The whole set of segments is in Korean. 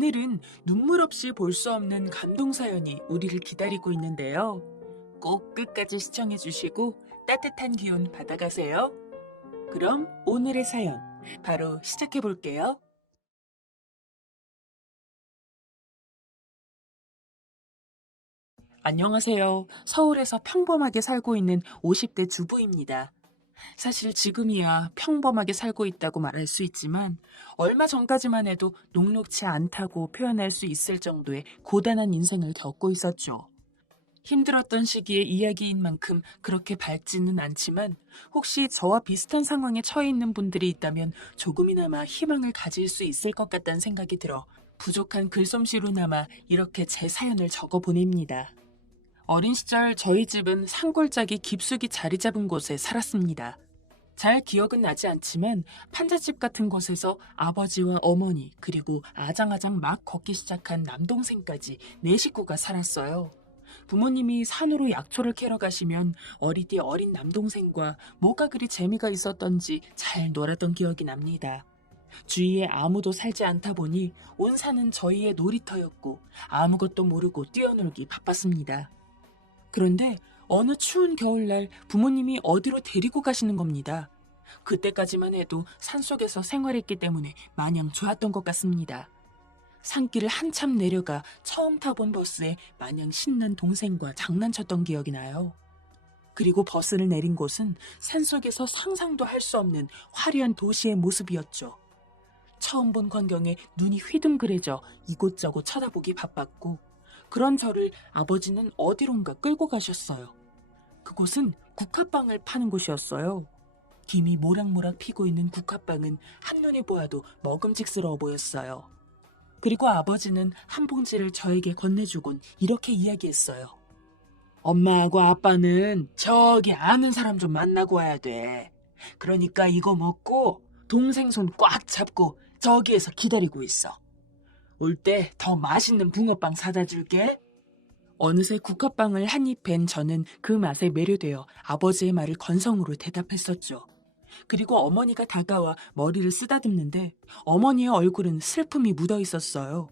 오늘은 눈물 없이 볼 수 없는 감동 사연이 우리를 기다리고 있는데요. 꼭 끝까지 시청해 주시고 따뜻한 기운 받아가세요. 그럼 오늘의 사연 바로 시작해 볼게요. 안녕하세요. 서울에서 평범하게 살고 있는 50대 주부입니다. 사실 지금이야 평범하게 살고 있다고 말할 수 있지만 얼마 전까지만 해도 녹록치 않다고 표현할 수 있을 정도의 고단한 인생을 겪고 있었죠. 힘들었던 시기의 이야기인 만큼 그렇게 밝지는 않지만 혹시 저와 비슷한 상황에 처해 있는 분들이 있다면 조금이나마 희망을 가질 수 있을 것 같다는 생각이 들어 부족한 글솜씨로나마 이렇게 제 사연을 적어 보냅니다. 어린 시절 저희 집은 산골짜기 깊숙이 자리 잡은 곳에 살았습니다. 잘 기억은 나지 않지만 판잣집 같은 곳에서 아버지와 어머니 그리고 아장아장 막 걷기 시작한 남동생까지 네 식구가 살았어요. 부모님이 산으로 약초를 캐러 가시면 어리디 어린 남동생과 뭐가 그리 재미가 있었던지 잘 놀았던 기억이 납니다. 주위에 아무도 살지 않다 보니 온 산은 저희의 놀이터였고 아무것도 모르고 뛰어놀기 바빴습니다. 그런데 어느 추운 겨울날 부모님이 어디로 데리고 가시는 겁니다. 그때까지만 해도 산속에서 생활했기 때문에 마냥 좋았던 것 같습니다. 산길을 한참 내려가 처음 타본 버스에 마냥 신난 동생과 장난쳤던 기억이 나요. 그리고 버스를 내린 곳은 산속에서 상상도 할 수 없는 화려한 도시의 모습이었죠. 처음 본 광경에 눈이 휘둥그레져 이곳저곳 쳐다보기 바빴고 그런 저를 아버지는 어디론가 끌고 가셨어요. 그곳은 국화빵을 파는 곳이었어요. 김이 모락모락 피고 있는 국화빵은 한눈에 보아도 먹음직스러워 보였어요. 그리고 아버지는 한 봉지를 저에게 건네주곤 이렇게 이야기했어요. 엄마하고 아빠는 저기 아는 사람 좀 만나고 와야 돼. 그러니까 이거 먹고 동생 손 꽉 잡고 저기에서 기다리고 있어. 올 때 더 맛있는 붕어빵 사다 줄게. 어느새 국화빵을 한 입 벤 저는 그 맛에 매료되어 아버지의 말을 건성으로 대답했었죠. 그리고 어머니가 다가와 머리를 쓰다듬는데 어머니의 얼굴은 슬픔이 묻어 있었어요.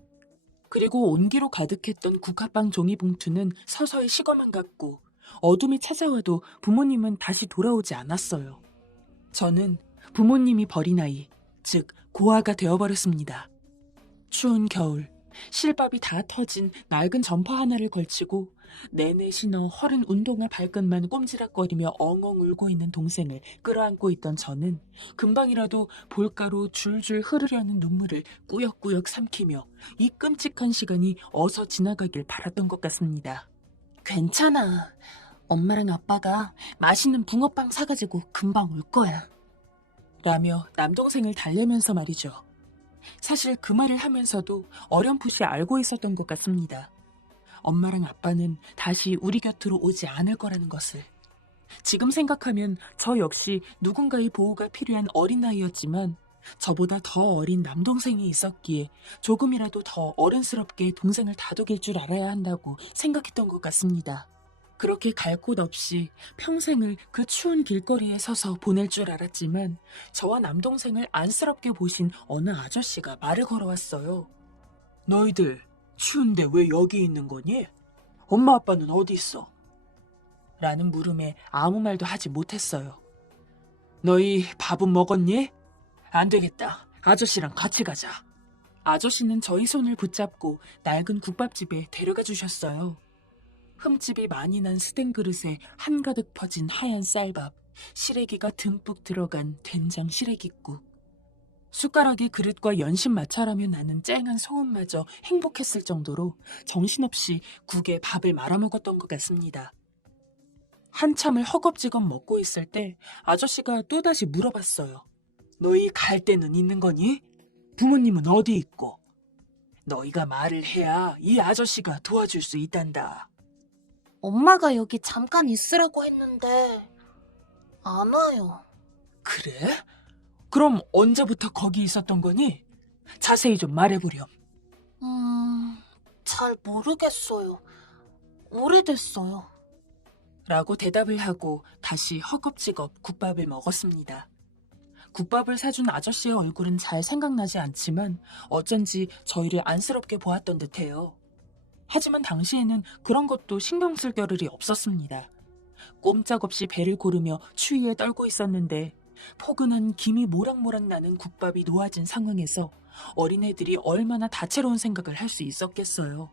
그리고 온기로 가득했던 국화빵 종이봉투는 서서히 식어만 갔고 어둠이 찾아와도 부모님은 다시 돌아오지 않았어요. 저는 부모님이 버린 아이, 즉 고아가 되어버렸습니다. 추운 겨울, 실밥이 다 터진 낡은 점퍼 하나를 걸치고 내내 신어 허른 운동화 발끝만 꼼지락거리며 엉엉 울고 있는 동생을 끌어안고 있던 저는 금방이라도 볼가로 줄줄 흐르려는 눈물을 꾸역꾸역 삼키며 이 끔찍한 시간이 어서 지나가길 바랐던 것 같습니다. 괜찮아. 엄마랑 아빠가 맛있는 붕어빵 사가지고 금방 올 거야. 라며 남동생을 달래면서 말이죠. 사실 그 말을 하면서도 어렴풋이 알고 있었던 것 같습니다. 엄마랑 아빠는 다시 우리 곁으로 오지 않을 거라는 것을. 지금 생각하면 저 역시 누군가의 보호가 필요한 어린아이였지만 저보다 더 어린 남동생이 있었기에 조금이라도 더 어른스럽게 동생을 다독일 줄 알아야 한다고 생각했던 것 같습니다. 그렇게 갈 곳 없이 평생을 그 추운 길거리에 서서 보낼 줄 알았지만 저와 남동생을 안쓰럽게 보신 어느 아저씨가 말을 걸어왔어요. 너희들 추운데 왜 여기 있는 거니? 엄마 아빠는 어디 있어? 라는 물음에 아무 말도 하지 못했어요. 너희 밥은 먹었니? 안 되겠다. 아저씨랑 같이 가자. 아저씨는 저희 손을 붙잡고 낡은 국밥집에 데려가 주셨어요. 흠집이 많이 난 스텐 그릇에 한가득 퍼진 하얀 쌀밥, 시래기가 듬뿍 들어간 된장 시래기국. 숟가락이 그릇과 연신 마찰하며 나는 쨍한 소음마저 행복했을 정도로 정신없이 국에 밥을 말아먹었던 것 같습니다. 한참을 허겁지겁 먹고 있을 때 아저씨가 또다시 물어봤어요. 너희 갈 데는 있는 거니? 부모님은 어디 있고? 너희가 말을 해야 이 아저씨가 도와줄 수 있단다. 엄마가 여기 잠깐 있으라고 했는데 안 와요. 그래? 그럼 언제부터 거기 있었던 거니? 자세히 좀 말해보렴. 잘 모르겠어요. 오래됐어요. 라고 대답을 하고 다시 허겁지겁 국밥을 먹었습니다. 국밥을 사준 아저씨의 얼굴은 잘 생각나지 않지만 어쩐지 저희를 안쓰럽게 보았던 듯해요. 하지만 당시에는 그런 것도 신경 쓸 겨를이 없었습니다. 꼼짝없이 배를 고르며 추위에 떨고 있었는데 포근한 김이 모락모락 나는 국밥이 놓아진 상황에서 어린애들이 얼마나 다채로운 생각을 할 수 있었겠어요.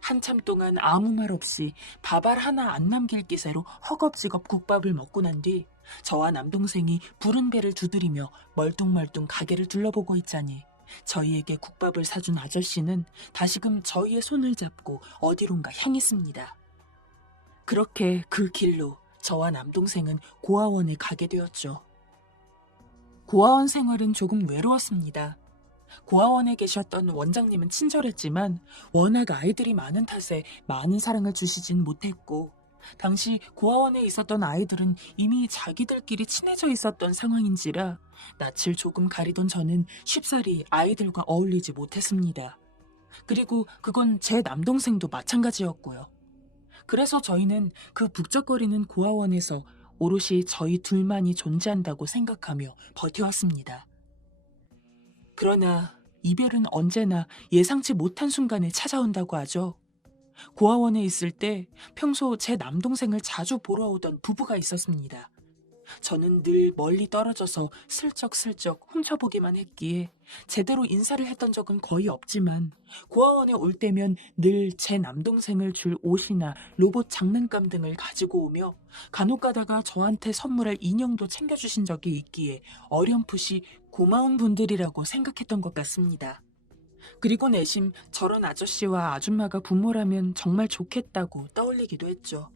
한참 동안 아무 말 없이 밥알 하나 안 남길 기세로 허겁지겁 국밥을 먹고 난 뒤 저와 남동생이 부른 배를 두드리며 멀뚱멀뚱 가게를 둘러보고 있자니 저희에게 국밥을 사준 아저씨는 다시금 저희의 손을 잡고 어디론가 향했습니다. 그렇게 그 길로 저와 남동생은 고아원에 가게 되었죠. 고아원 생활은 조금 외로웠습니다. 고아원에 계셨던 원장님은 친절했지만 워낙 아이들이 많은 탓에 많은 사랑을 주시진 못했고 당시 고아원에 있었던 아이들은 이미 자기들끼리 친해져 있었던 상황인지라 낯을 조금 가리던 저는 쉽사리 아이들과 어울리지 못했습니다. 그리고 그건 제 남동생도 마찬가지였고요. 그래서 저희는 그 북적거리는 고아원에서 오롯이 저희 둘만이 존재한다고 생각하며 버텨왔습니다. 그러나 이별은 언제나 예상치 못한 순간에 찾아온다고 하죠. 고아원에 있을 때 평소 제 남동생을 자주 보러 오던 부부가 있었습니다. 저는 늘 멀리 떨어져서 슬쩍슬쩍 훔쳐보기만 했기에 제대로 인사를 했던 적은 거의 없지만 고아원에 올 때면 늘 제 남동생을 줄 옷이나 로봇 장난감 등을 가지고 오며 간혹 가다가 저한테 선물할 인형도 챙겨주신 적이 있기에 어렴풋이 고마운 분들이라고 생각했던 것 같습니다. 그리고 내심 저런 아저씨와 아줌마가 부모라면 정말 좋겠다고 떠올리기도 했죠.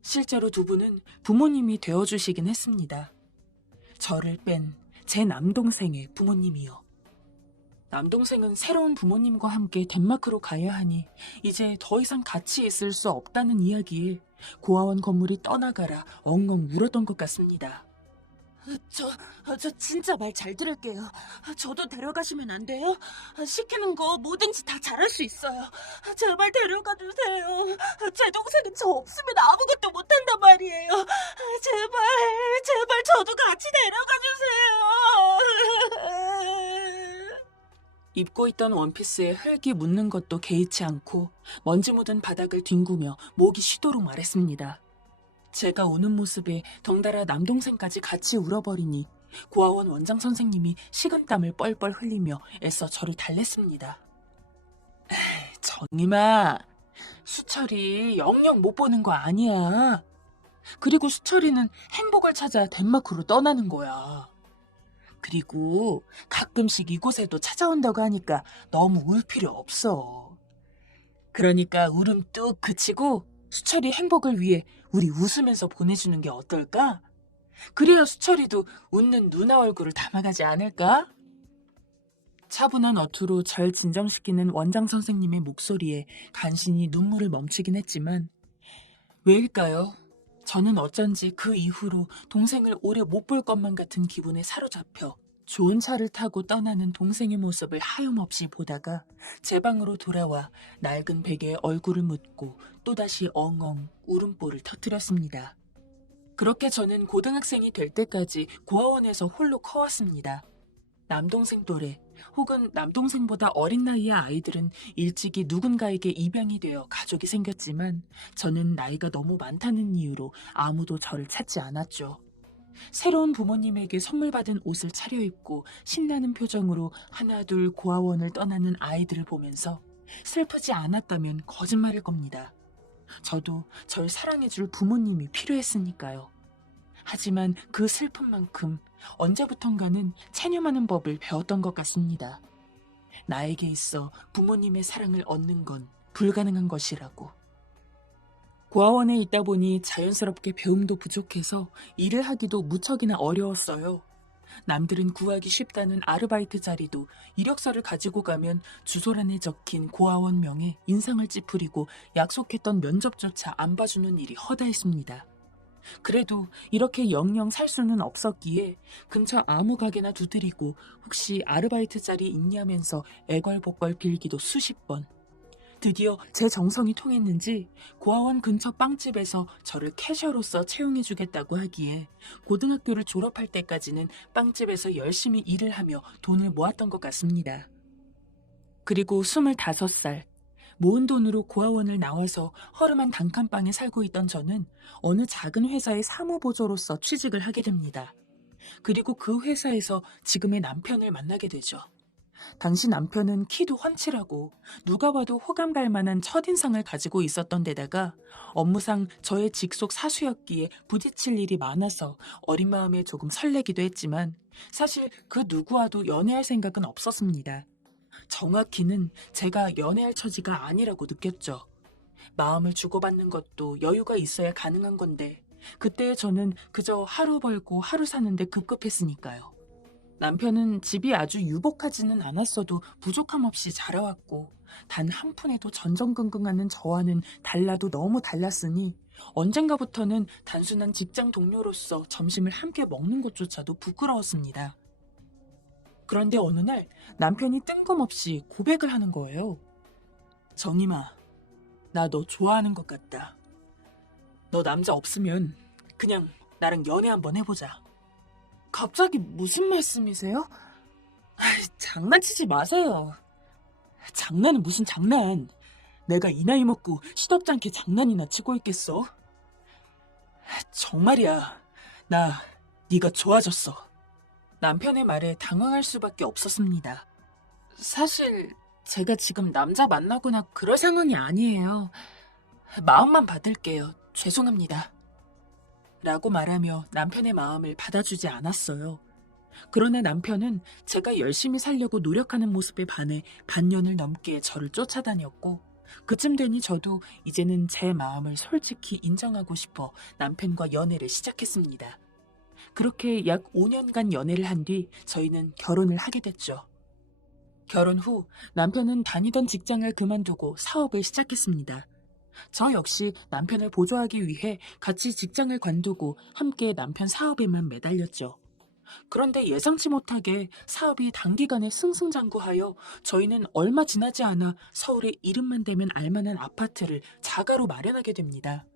실제로 두 분은 부모님이 되어주시긴 했습니다. 저를 뺀 제 남동생의 부모님이요. 남동생은 새로운 부모님과 함께 덴마크로 가야 하니 이제 더 이상 같이 있을 수 없다는 이야기에 고아원 건물이 떠나가라 엉엉 울었던 것 같습니다. 저 진짜 말 잘 들을게요. 저도 데려가시면 안 돼요? 시키는 거 뭐든지 다 잘할 수 있어요. 제발 데려가 주세요. 제 동생은 저 없으면 아무것도 못한단 말이에요. 제발 저도 같이 데려가 주세요. 입고 있던 원피스에 흙이 묻는 것도 개의치 않고 먼지 묻은 바닥을 뒹구며 목이 쉬도록 말했습니다. 제가 우는 모습에 덩달아 남동생까지 같이 울어버리니 고아원 원장 선생님이 식은땀을 뻘뻘 흘리며 애써 저를 달랬습니다. 정임아, 수철이 영영 못 보는 거 아니야. 그리고 수철이는 행복을 찾아 덴마크로 떠나는 거야. 그리고 가끔씩 이곳에도 찾아온다고 하니까 너무 울 필요 없어. 그러니까 울음 뚝 그치고 수철이 행복을 위해 우리 웃으면서 보내주는 게 어떨까? 그래야 수철이도 웃는 누나 얼굴을 담아가지 않을까? 차분한 어투로 절 진정시키는 원장 선생님의 목소리에 간신히 눈물을 멈추긴 했지만 왜일까요? 저는 어쩐지 그 이후로 동생을 오래 못 볼 것만 같은 기분에 사로잡혀 좋은 차를 타고 떠나는 동생의 모습을 하염없이 보다가 제 방으로 돌아와 낡은 베개에 얼굴을 묻고 또다시 엉엉 울음보를 터뜨렸습니다. 그렇게 저는 고등학생이 될 때까지 고아원에서 홀로 커왔습니다. 남동생 또래 혹은 남동생보다 어린 나이의 아이들은 일찍이 누군가에게 입양이 되어 가족이 생겼지만 저는 나이가 너무 많다는 이유로 아무도 저를 찾지 않았죠. 새로운 부모님에게 선물 받은 옷을 차려입고 신나는 표정으로 하나둘 고아원을 떠나는 아이들을 보면서 슬프지 않았다면 거짓말일 겁니다. 저도 절 사랑해줄 부모님이 필요했으니까요. 하지만 그 슬픔만큼 언제부턴가는 체념하는 법을 배웠던 것 같습니다. 나에게 있어 부모님의 사랑을 얻는 건 불가능한 것이라고. 고아원에 있다 보니 자연스럽게 배움도 부족해서 일을 하기도 무척이나 어려웠어요. 남들은 구하기 쉽다는 아르바이트 자리도 이력서를 가지고 가면 주소란에 적힌 고아원명에 인상을 찌푸리고 약속했던 면접조차 안 봐주는 일이 허다했습니다. 그래도 이렇게 영영 살 수는 없었기에 근처 아무 가게나 두드리고 혹시 아르바이트 자리 있냐면서 애걸복걸 빌기도 수십 번. 드디어 제 정성이 통했는지 고아원 근처 빵집에서 저를 캐셔로서 채용해주겠다고 하기에 고등학교를 졸업할 때까지는 빵집에서 열심히 일을 하며 돈을 모았던 것 같습니다. 그리고 25살, 모은 돈으로 고아원을 나와서 허름한 단칸방에 살고 있던 저는 어느 작은 회사의 사무보조로서 취직을 하게 됩니다. 그리고 그 회사에서 지금의 남편을 만나게 되죠. 당시 남편은 키도 훤칠하고 누가 봐도 호감 갈 만한 첫인상을 가지고 있었던 데다가 업무상 저의 직속 사수였기에 부딪힐 일이 많아서 어린 마음에 조금 설레기도 했지만 사실 그 누구와도 연애할 생각은 없었습니다. 정확히는 제가 연애할 처지가 아니라고 느꼈죠. 마음을 주고받는 것도 여유가 있어야 가능한 건데 그때 저는 그저 하루 벌고 하루 사는데 급급했으니까요. 남편은 집이 아주 유복하지는 않았어도 부족함 없이 자라왔고 단 한 푼에도 전전긍긍하는 저와는 달라도 너무 달랐으니 언젠가부터는 단순한 직장 동료로서 점심을 함께 먹는 것조차도 부끄러웠습니다. 그런데 어느 날 남편이 뜬금없이 고백을 하는 거예요. 정임아, 나 너 좋아하는 것 같다. 너 남자 없으면 그냥 나랑 연애 한번 해보자. 갑자기 무슨 말씀이세요? 장난치지 마세요. 장난은 무슨 장난. 내가 이 나이 먹고 시덥지 않게 장난이나 치고 있겠어? 정말이야. 나 네가 좋아졌어. 남편의 말에 당황할 수밖에 없었습니다. 사실 제가 지금 남자 만나거나 그럴 상황이 아니에요. 마음만 받을게요. 죄송합니다. 라고 말하며 남편의 마음을 받아주지 않았어요. 그러나 남편은 제가 열심히 살려고 노력하는 모습에 반해 반년을 넘게 저를 쫓아다녔고 그쯤 되니 저도 이제는 제 마음을 솔직히 인정하고 싶어 남편과 연애를 시작했습니다. 그렇게 약 5년간 연애를 한 뒤 저희는 결혼을 하게 됐죠. 결혼 후 남편은 다니던 직장을 그만두고 사업을 시작했습니다. 저 역시 남편을 보조하기 위해 같이 직장을 관두고 함께 남편 사업에만 매달렸죠. 그런데 예상치 못하게 사업이 단기간에 승승장구하여 저희는 얼마 지나지 않아 서울에 이름만 대면 알만한 아파트를 자가로 마련하게 됩니다.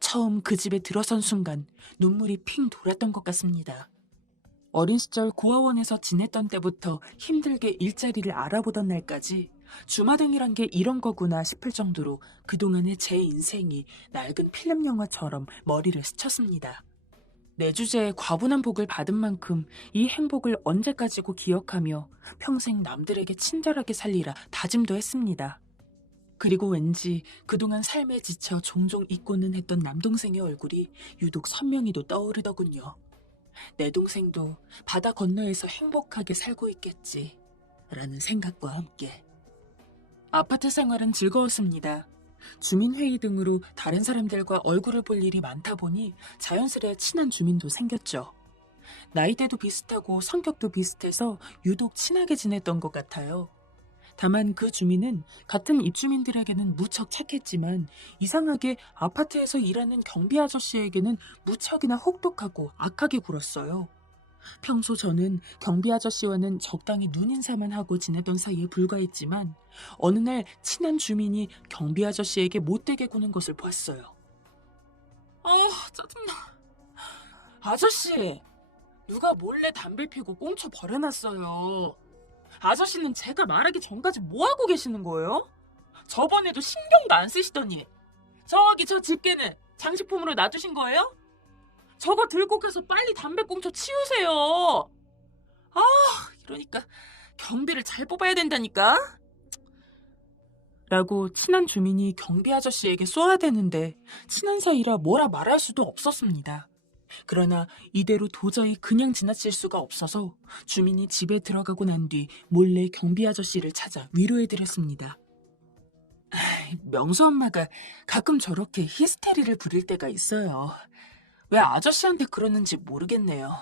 처음 그 집에 들어선 순간 눈물이 핑 돌았던 것 같습니다. 어린 시절 고아원에서 지냈던 때부터 힘들게 일자리를 알아보던 날까지 주마등이란 게 이런 거구나 싶을 정도로 그동안의 제 인생이 낡은 필름 영화처럼 머리를 스쳤습니다. 내주제에 과분한 복을 받은 만큼 이 행복을 언제까지고 기억하며 평생 남들에게 친절하게 살리라 다짐도 했습니다. 그리고 왠지 그동안 삶에 지쳐 종종 잊고는 했던 남동생의 얼굴이 유독 선명히도 떠오르더군요. 내 동생도 바다 건너에서 행복하게 살고 있겠지 라는 생각과 함께 아파트 생활은 즐거웠습니다. 주민회의 등으로 다른 사람들과 얼굴을 볼 일이 많다 보니 자연스레 친한 주민도 생겼죠. 나이대도 비슷하고 성격도 비슷해서 유독 친하게 지냈던 것 같아요. 다만 그 주민은 같은 입주민들에게는 무척 착했지만 이상하게 아파트에서 일하는 경비 아저씨에게는 무척이나 혹독하고 악하게 굴었어요. 평소 저는 경비 아저씨와는 적당히 눈인사만 하고 지내던 사이에 불과했지만 어느 날 친한 주민이 경비 아저씨에게 못되게 구는 것을 봤어요. 짜증나. 아저씨, 누가 몰래 담배 피고 꽁초 버려놨어요. 아저씨는 제가 말하기 전까지 뭐하고 계시는 거예요? 저번에도 신경도 안 쓰시더니 저기 저 집게는 장식품으로 놔두신 거예요? 저거 들고 가서 빨리 담배꽁초 치우세요. 이러니까 경비를 잘 뽑아야 된다니까. 라고 친한 주민이 경비 아저씨에게 쏘아대는데 친한 사이라 뭐라 말할 수도 없었습니다. 그러나 이대로 도저히 그냥 지나칠 수가 없어서 주민이 집에 들어가고 난 뒤 몰래 경비 아저씨를 찾아 위로해드렸습니다. 명수 엄마가 가끔 저렇게 히스테리를 부릴 때가 있어요. 왜 아저씨한테 그러는지 모르겠네요.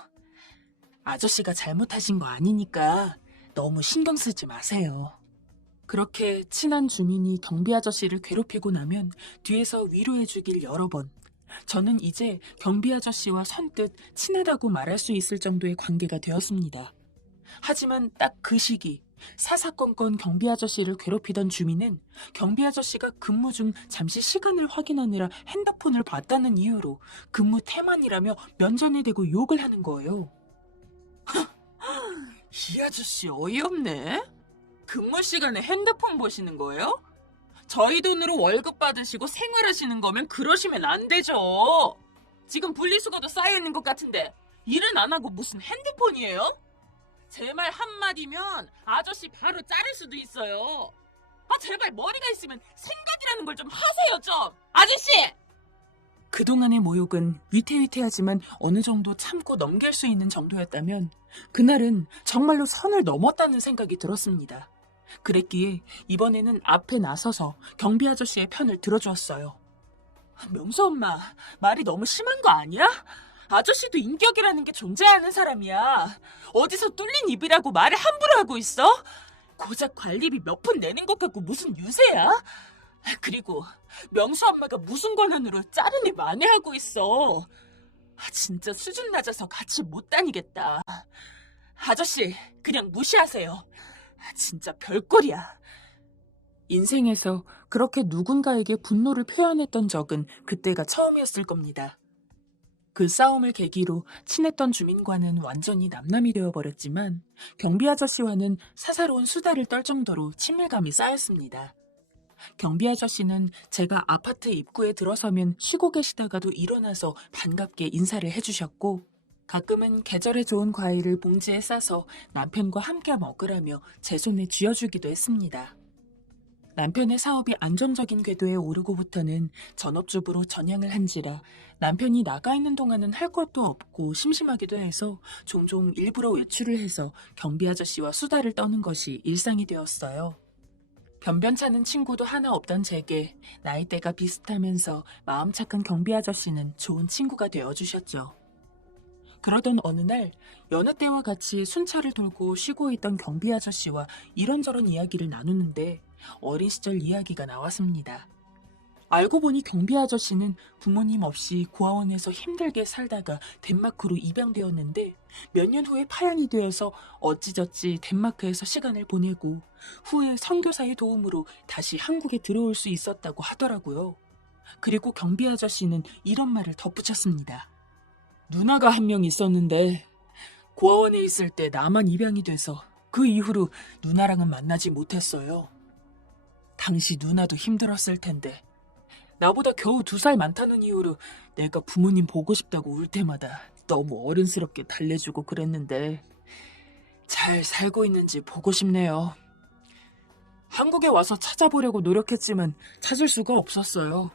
아저씨가 잘못하신 거 아니니까 너무 신경 쓰지 마세요. 그렇게 친한 주민이 경비 아저씨를 괴롭히고 나면 뒤에서 위로해주길 여러 번. 저는 이제 경비 아저씨와 선뜻 친하다고 말할 수 있을 정도의 관계가 되었습니다. 하지만 딱 그 시기 사사건건 경비 아저씨를 괴롭히던 주민은 경비 아저씨가 근무 중 잠시 시간을 확인하느라 핸드폰을 봤다는 이유로 근무 태만이라며 면전에 대고 욕을 하는 거예요. 이 아저씨 어이없네. 근무 시간에 핸드폰 보시는 거예요? 저희 돈으로 월급 받으시고 생활하시는 거면 그러시면 안 되죠. 지금 분리수거도 쌓여있는 것 같은데 일은 안 하고 무슨 핸드폰이에요? 제 말 한마디면 아저씨 바로 자를 수도 있어요. 제발 머리가 있으면 생각이라는 걸 좀 하세요 좀. 아저씨! 그동안의 모욕은 위태위태하지만 어느 정도 참고 넘길 수 있는 정도였다면 그날은 정말로 선을 넘었다는 생각이 들었습니다. 그랬기에 이번에는 앞에 나서서 경비 아저씨의 편을 들어주었어요. 명수 엄마, 말이 너무 심한 거 아니야? 아저씨도 인격이라는 게 존재하는 사람이야. 어디서 뚫린 입이라고 말을 함부로 하고 있어? 고작 관리비 몇 푼 내는 것 같고 무슨 유세야? 그리고 명수 엄마가 무슨 권한으로 자르니 만회하고 있어. 진짜 수준 낮아서 같이 못 다니겠다. 아저씨, 그냥 무시하세요. 진짜 별꼴이야. 인생에서 그렇게 누군가에게 분노를 표현했던 적은 그때가 처음이었을 겁니다. 그 싸움을 계기로 친했던 주민과는 완전히 남남이 되어버렸지만 경비 아저씨와는 사사로운 수다를 떨 정도로 친밀감이 쌓였습니다. 경비 아저씨는 제가 아파트 입구에 들어서면 쉬고 계시다가도 일어나서 반갑게 인사를 해주셨고 가끔은 계절에 좋은 과일을 봉지에 싸서 남편과 함께 먹으라며 제 손에 쥐어주기도 했습니다. 남편의 사업이 안정적인 궤도에 오르고부터는 전업주부로 전향을 한지라 남편이 나가 있는 동안은 할 것도 없고 심심하기도 해서 종종 일부러 외출을 해서 경비 아저씨와 수다를 떠는 것이 일상이 되었어요. 변변찮은 친구도 하나 없던 제게 나이대가 비슷하면서 마음 착한 경비 아저씨는 좋은 친구가 되어주셨죠. 그러던 어느 날 여느 때와 같이 순찰을 돌고 쉬고 있던 경비 아저씨와 이런저런 이야기를 나누는데 어린 시절 이야기가 나왔습니다. 알고 보니 경비 아저씨는 부모님 없이 고아원에서 힘들게 살다가 덴마크로 입양되었는데 몇 년 후에 파양이 되어서 어찌저찌 덴마크에서 시간을 보내고 후에 선교사의 도움으로 다시 한국에 들어올 수 있었다고 하더라고요. 그리고 경비 아저씨는 이런 말을 덧붙였습니다. 누나가 한 명 있었는데 고아원에 있을 때 나만 입양이 돼서 그 이후로 누나랑은 만나지 못했어요. 당시 누나도 힘들었을 텐데 나보다 겨우 2살 많다는 이유로 내가 부모님 보고 싶다고 울 때마다 너무 어른스럽게 달래주고 그랬는데 잘 살고 있는지 보고 싶네요. 한국에 와서 찾아보려고 노력했지만 찾을 수가 없었어요.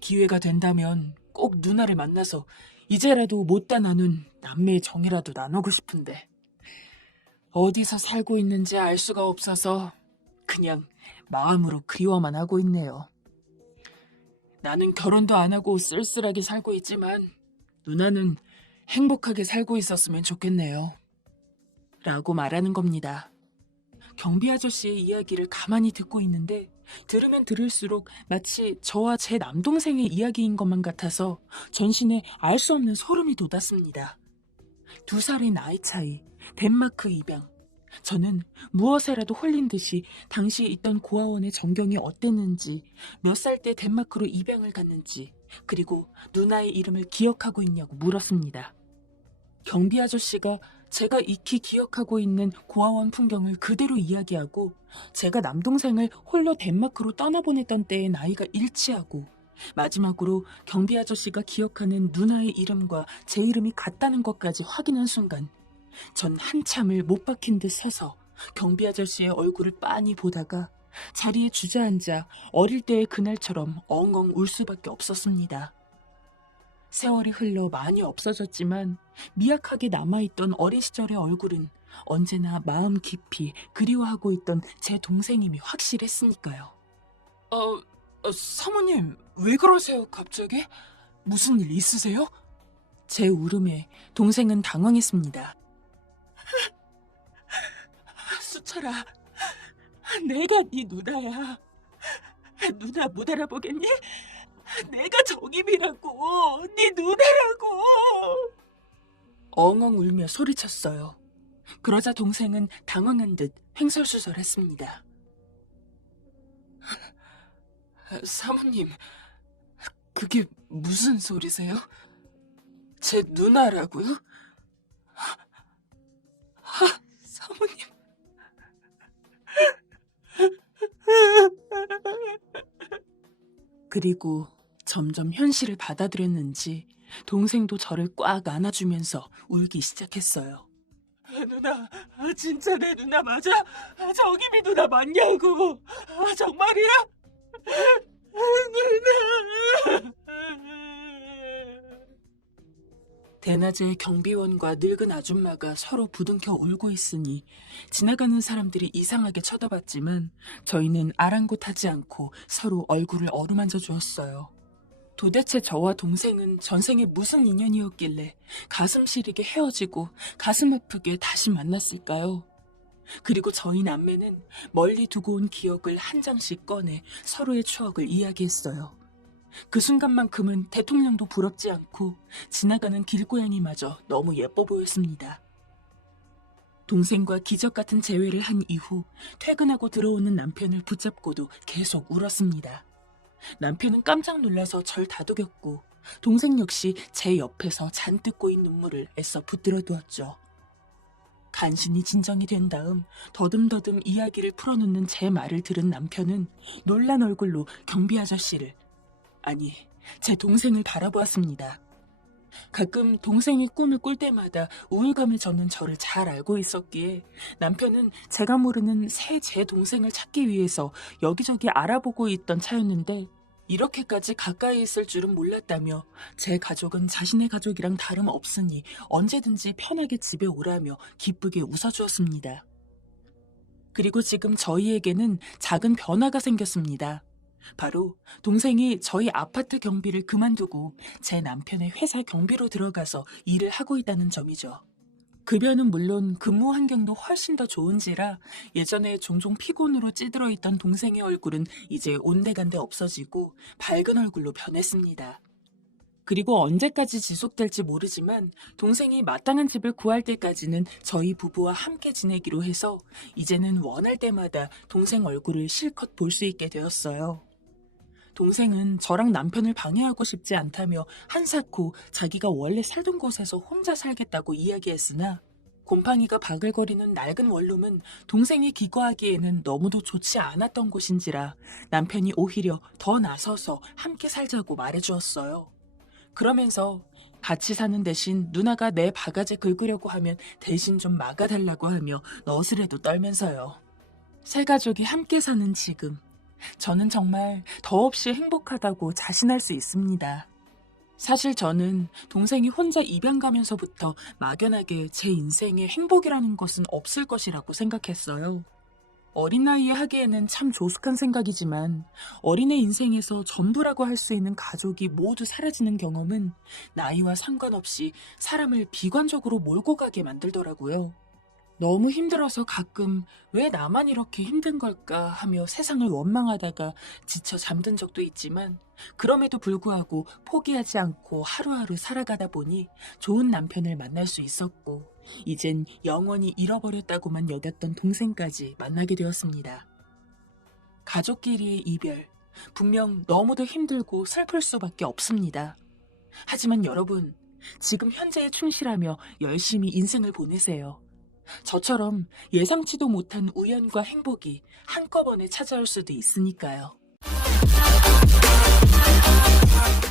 기회가 된다면 꼭 누나를 만나서 이제라도 못다 나눈 남매의 정이라도 나누고 싶은데 어디서 살고 있는지 알 수가 없어서 그냥 마음으로 그리워만 하고 있네요. 나는 결혼도 안 하고 쓸쓸하게 살고 있지만 누나는 행복하게 살고 있었으면 좋겠네요. 라고 말하는 겁니다. 경비 아저씨의 이야기를 가만히 듣고 있는데 들으면 들을수록 마치 저와 제 남동생의 이야기인 것만 같아서 전신에 알 수 없는 소름이 돋았습니다. 2살의 나이 차이, 덴마크 입양. 저는 무엇에라도 홀린 듯이 당시에 있던 고아원의 전경이 어땠는지, 몇 살 때 덴마크로 입양을 갔는지, 그리고 누나의 이름을 기억하고 있냐고 물었습니다. 경비 아저씨가 제가 익히 기억하고 있는 고아원 풍경을 그대로 이야기하고 제가 남동생을 홀로 덴마크로 떠나보냈던 때의 나이가 일치하고 마지막으로 경비 아저씨가 기억하는 누나의 이름과 제 이름이 같다는 것까지 확인한 순간 전 한참을 못 박힌 듯 서서 경비 아저씨의 얼굴을 빤히 보다가 자리에 주저앉아 어릴 때의 그날처럼 엉엉 울 수밖에 없었습니다. 세월이 흘러 많이 없어졌지만 미약하게 남아있던 어린 시절의 얼굴은 언제나 마음 깊이 그리워하고 있던 제 동생임이 확실했으니까요. 사모님, 왜 그러세요 갑자기? 무슨 일 있으세요? 제 울음에 동생은 당황했습니다. 수철아, 내가 네 누나야. 누나 못 알아보겠니? 내가 정임이라고, 네 누나라고. 엉엉 울며 소리쳤어요. 그러자 동생은 당황한 듯 횡설수설했습니다. 사모님, 그게 무슨 소리세요? 제 누나라고요? 사모님. 그리고 점점 현실을 받아들였는지 동생도 저를 꽉 안아주면서 울기 시작했어요. 누나, 진짜 내 누나 맞아? 정임이 누나 맞냐고? 정말이야? 누나. 대낮에 경비원과 늙은 아줌마가 서로 부둥켜 울고 있으니 지나가는 사람들이 이상하게 쳐다봤지만 저희는 아랑곳하지 않고 서로 얼굴을 어루만져 주었어요. 도대체 저와 동생은 전생에 무슨 인연이었길래 가슴 시리게 헤어지고 가슴 아프게 다시 만났을까요? 그리고 저희 남매는 멀리 두고 온 기억을 한 장씩 꺼내 서로의 추억을 이야기했어요. 그 순간만큼은 대통령도 부럽지 않고 지나가는 길고양이마저 너무 예뻐 보였습니다. 동생과 기적 같은 재회를 한 이후 퇴근하고 들어오는 남편을 붙잡고도 계속 울었습니다. 남편은 깜짝 놀라서 절 다독였고 동생 역시 제 옆에서 잔뜩 고인 눈물을 애써 붙들어 두었죠. 간신히 진정이 된 다음 더듬더듬 이야기를 풀어놓는 제 말을 들은 남편은 놀란 얼굴로 경비 아저씨를, 아니, 제 동생을 바라보았습니다. 가끔 동생이 꿈을 꿀 때마다 우울감에 젖는 저를 잘 알고 있었기에 남편은 제가 모르는 새 제 동생을 찾기 위해서 여기저기 알아보고 있던 차였는데 이렇게까지 가까이 있을 줄은 몰랐다며 제 가족은 자신의 가족이랑 다름없으니 언제든지 편하게 집에 오라며 기쁘게 웃어주었습니다. 그리고 지금 저희에게는 작은 변화가 생겼습니다. 바로 동생이 저희 아파트 경비를 그만두고 제 남편의 회사 경비로 들어가서 일을 하고 있다는 점이죠. 급여는 물론 근무 환경도 훨씬 더 좋은지라 예전에 종종 피곤으로 찌들어 있던 동생의 얼굴은 이제 온데간데 없어지고 밝은 얼굴로 변했습니다. 그리고 언제까지 지속될지 모르지만 동생이 마땅한 집을 구할 때까지는 저희 부부와 함께 지내기로 해서 이제는 원할 때마다 동생 얼굴을 실컷 볼 수 있게 되었어요. 동생은 저랑 남편을 방해하고 싶지 않다며 한사코 자기가 원래 살던 곳에서 혼자 살겠다고 이야기했으나 곰팡이가 바글거리는 낡은 원룸은 동생이 기거하기에는 너무도 좋지 않았던 곳인지라 남편이 오히려 더 나서서 함께 살자고 말해주었어요. 그러면서 같이 사는 대신 누나가 내 바가지 긁으려고 하면 대신 좀 막아달라고 하며 너스레도 떨면서요. 세 가족이 함께 사는 지금 저는 정말 더없이 행복하다고 자신할 수 있습니다. 사실 저는 동생이 혼자 입양 가면서부터 막연하게 제 인생에 행복이라는 것은 없을 것이라고 생각했어요. 어린 나이에 하기에는 참 조숙한 생각이지만 어린애 인생에서 전부라고 할 수 있는 가족이 모두 사라지는 경험은 나이와 상관없이 사람을 비관적으로 몰고 가게 만들더라고요. 너무 힘들어서 가끔 왜 나만 이렇게 힘든 걸까 하며 세상을 원망하다가 지쳐 잠든 적도 있지만 그럼에도 불구하고 포기하지 않고 하루하루 살아가다 보니 좋은 남편을 만날 수 있었고 이젠 영원히 잃어버렸다고만 여겼던 동생까지 만나게 되었습니다. 가족끼리의 이별, 분명 너무도 힘들고 슬플 수밖에 없습니다. 하지만 여러분, 지금 현재에 충실하며 열심히 인생을 보내세요. 저처럼 예상치도 못한 우연과 행복이 한꺼번에 찾아올 수도 있으니까요.